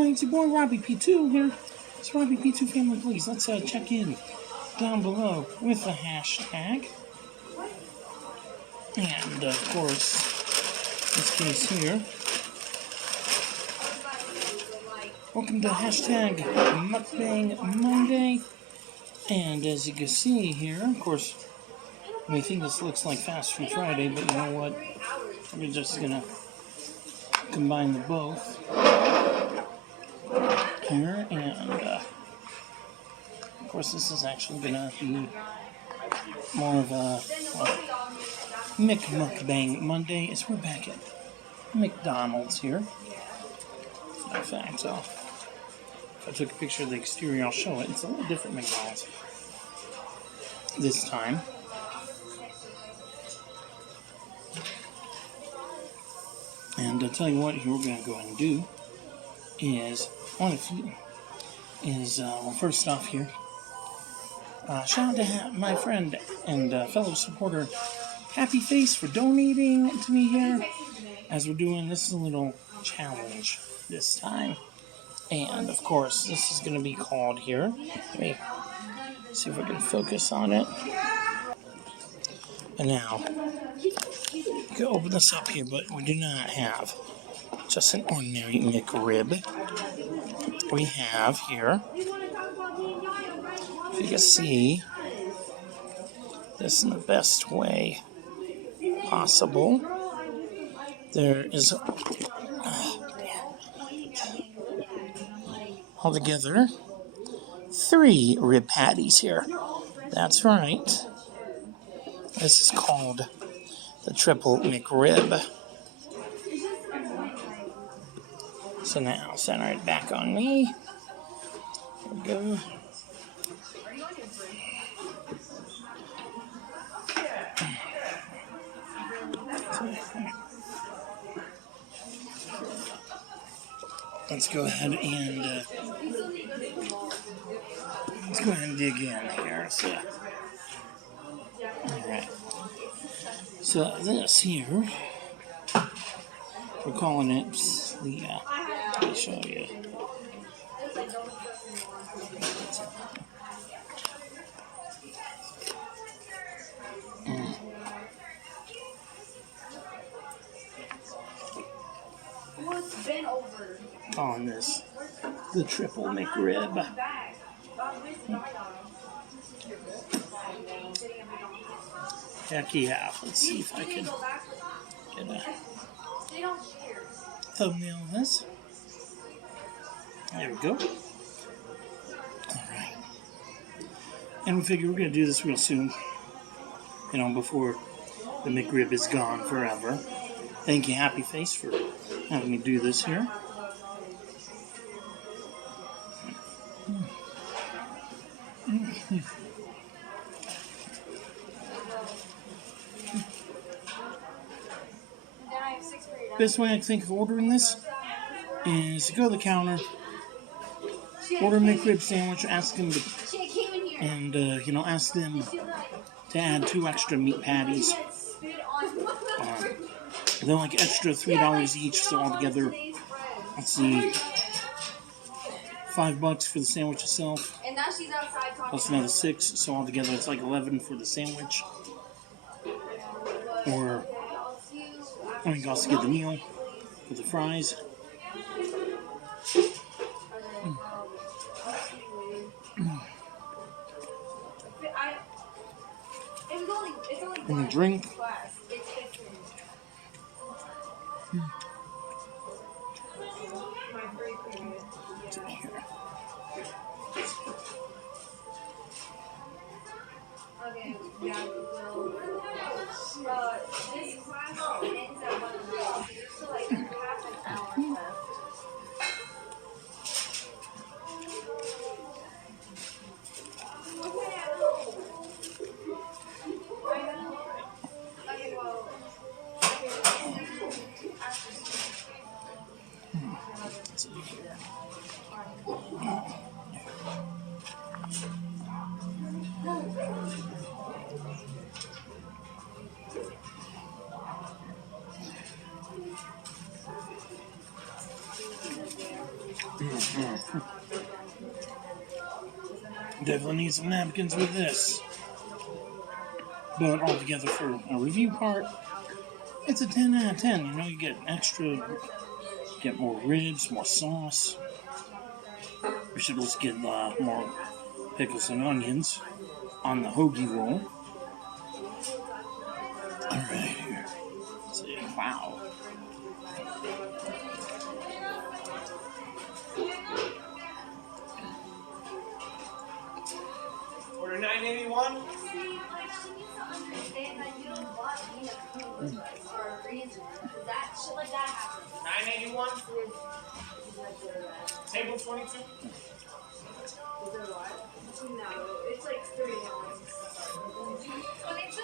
everybody, it's your boy Robbie P2 here. It's Robbie P2 family, please. Let's check in down below with the hashtag. And of course, this case here. Welcome to hashtag Mukbang Monday. And as you can see here, of course, you may think this looks like Fast Food Friday, but you know what? We're just gonna combine the both here, and of course this is actually gonna be more of a Mukbang Monday, as we're back at McDonald's here. In fact, if I took a picture of the exterior, I'll show it. It's a little different McDonald's this time. And I'll tell you what, here we're going to go ahead and do is, well, first off here, shout out to my friend and fellow supporter, Happy Face, for donating to me here, as we're doing this little challenge this time. And of course, this is going to be called here, let me see if I can focus on it. And now, you can open this up here, but we do not have just an ordinary McRib. We have here, if you can see this in the best way possible, there is altogether 3 rib patties here. That's right. This is called the triple McRib. So now, center it back on me. There we go. Let's go ahead and dig in here. So, all right. So this here, we're calling it the. Let me show you. On this, the triple McRib. Heck yeah, let's see if I can get a thumbnail of this. There we go. Alright. And we figure we're going to do this real soon, you know, before the McRib is gone forever. Thank you, Happy Face, for having me do this here. Best way I can think of ordering this is to go to the counter, order a McRib sandwich, ask them to, and ask them to add 2 extra meat patties. They're like extra $3 each, so altogether, let's see, $5 for the sandwich itself, plus another $6, so altogether it's like $11 for the sandwich. Or you can also get the meal with the fries. And the drink. Definitely need some napkins with this. But altogether for a review part, it's a 10 out of 10. You know, you get extra, get more ribs, more sauce. We should also get more pickles and onions on the hoagie roll. Alright, here. Let's see. Wow. Order 981. That shit like that happens. 981. Table 22. No, it's like 3 hours. 22?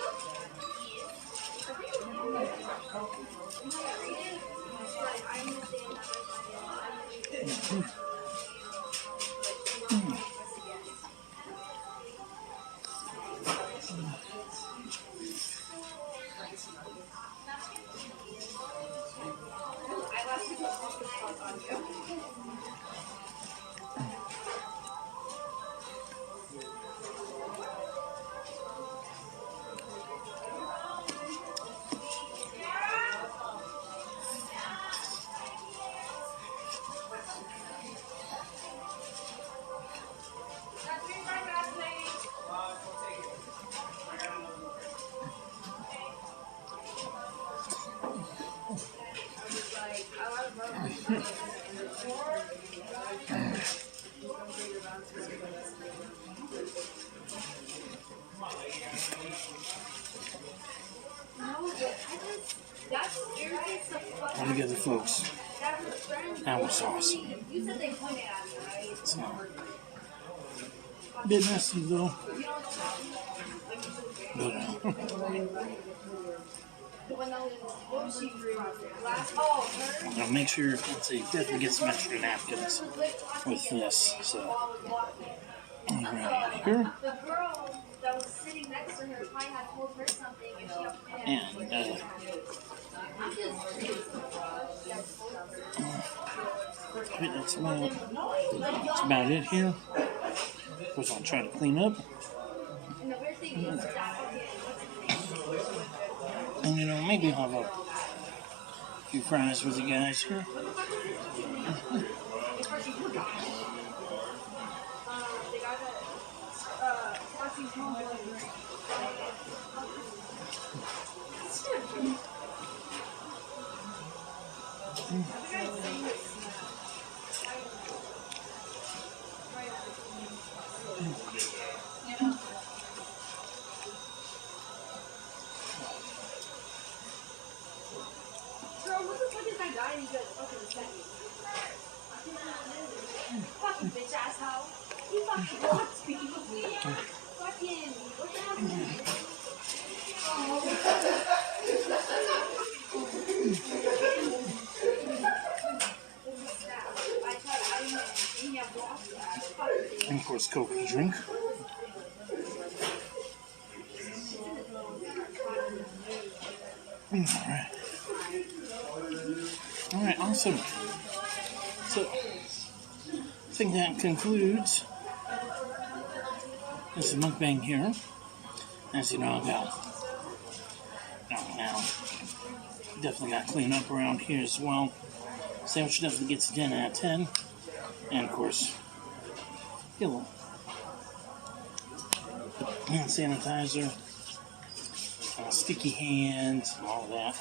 All together, folks. That was awesome. So, a bit messy though. But, I'll make sure, let's see, definitely get some extra napkins with this. So, alright, here. And, that's about it here. Of course, I'll try to clean up. And, you know, maybe I'll have a few fries with you guys here. Fucking bitch asshole. He fucking blocked me. Fucking. What the hell? And of course, Coke and drink. Alright. Alright, awesome. So, I think that concludes this mukbang here. As you know, I got, now, definitely got to clean up around here as well. Sandwich definitely gets a 10 out of 10. And of course, get a little hand sanitizer, sticky hands, and all that.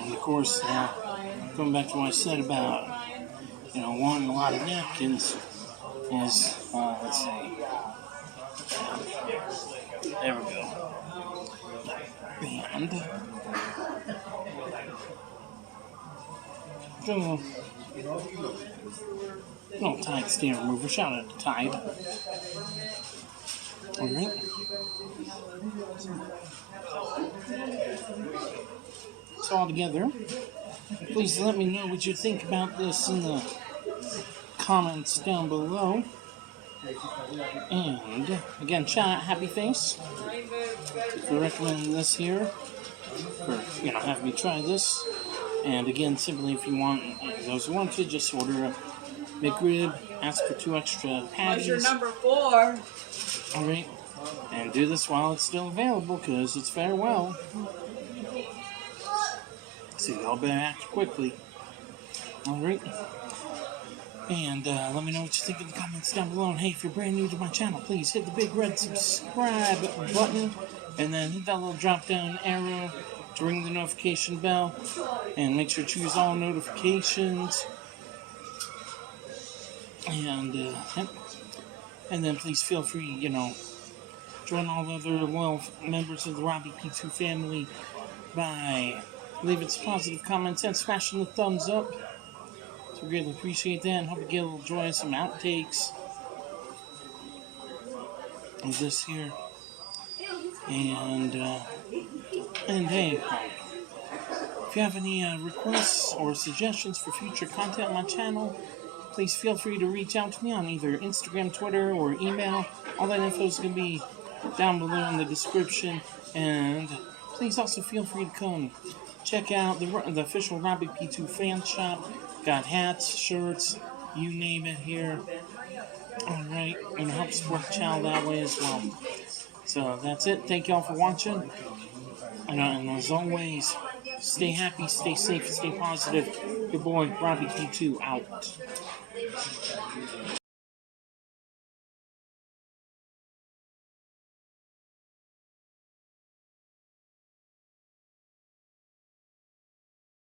And of course, now, going back to what I said about, wanting a lot of napkins is, let's see, there we go. And, little Tide stain remover. Shout out to Tide. Alright. So all together, please let me know what you think about this in the comments down below. And again, shout out Happy Face for recommending this here, for having me try this. And again, simply if you want, those who want to, just order a McRib, ask for 2 extra patties. What's your number 4? Alright, and do this while it's still available, because it's farewell. So y'all better act quickly. Alright. And let me know what you think in the comments down below. And hey, if you're brand new to my channel, please hit the big red subscribe button. And then hit that little drop down arrow to ring the notification bell. And make sure to choose all notifications. And, yep. And then please feel free, join all the other loyal members of the Robbie P2 family by leaving some positive comments and smashing the thumbs up. So we greatly appreciate that, and hope you get a little joy of some outtakes of this here. And hey, if you have any requests or suggestions for future content on my channel, please feel free to reach out to me on either Instagram, Twitter, or email. All that info is going to be down below in the description. And please also feel free to come check out the official Robbie P2 fan shop. Got hats, shirts, you name it here. Alright, and help support the channel that way as well. So that's it. Thank you all for watching. And as always, stay happy, stay safe, stay positive. Your boy, Robbie P2, out.